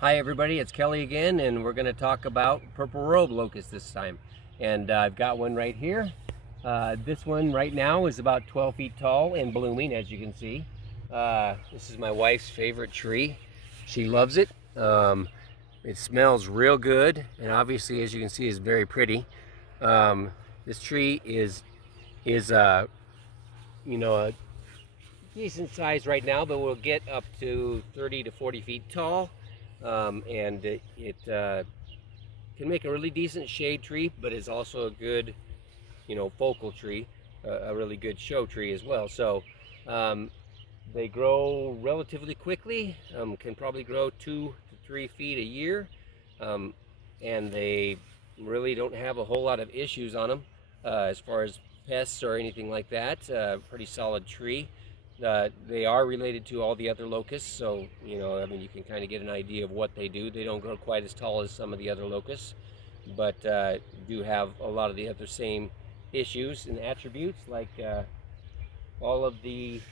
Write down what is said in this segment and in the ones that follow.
Hi everybody, it's Kelly again, and we're going to talk about purple robe locust this time. And I've got one right here. This one right now is about 12 feet tall and blooming, as you can see. This is my wife's favorite tree. She loves it. It smells real good, and obviously, as you can see, is very pretty. This tree is a decent size right now, but we'll get up to 30 to 40 feet tall. And it can make a really decent shade tree, but is also a good, focal tree, a really good show tree as well. So they grow relatively quickly, can probably grow 2 to 3 feet a year, and they really don't have a whole lot of issues on them as far as pests or anything like that. Pretty solid tree. They are related to all the other locusts, so you can kind of get an idea of what they do. They don't grow quite as tall as some of the other locusts, but do have a lot of the other same issues and attributes, like all of the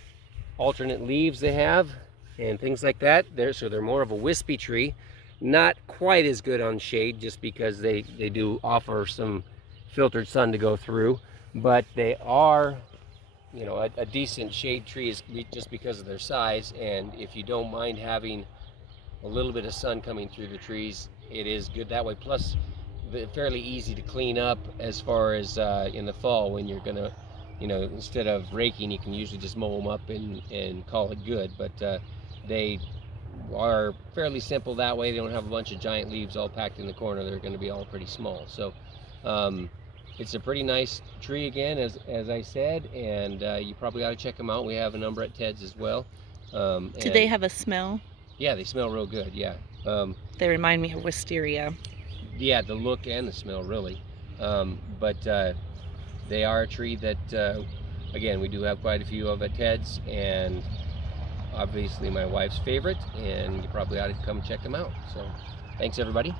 alternate leaves they have and things like that. So they're more of a wispy tree, not quite as good on shade, just because they do offer some filtered sun to go through, but they are a decent shade tree is just because of their size. And if you don't mind having a little bit of sun coming through the trees, it is good that way. Plus, they're fairly easy to clean up as far as in the fall, when you're gonna, instead of raking, you can usually just mow them up and call it good. But they are fairly simple that way. They don't have a bunch of giant leaves all packed in the corner. They're going to be all pretty small. So it's a pretty nice tree again, as I said, and you probably ought to check them out. We have a number at Ted's as well. Do they have a smell? Yeah, they smell real good, yeah. They remind me of wisteria. Yeah, the look and the smell, really. But they are a tree that, again, we do have quite a few of at Ted's, and obviously my wife's favorite, and you probably ought to come check them out. So thanks, everybody.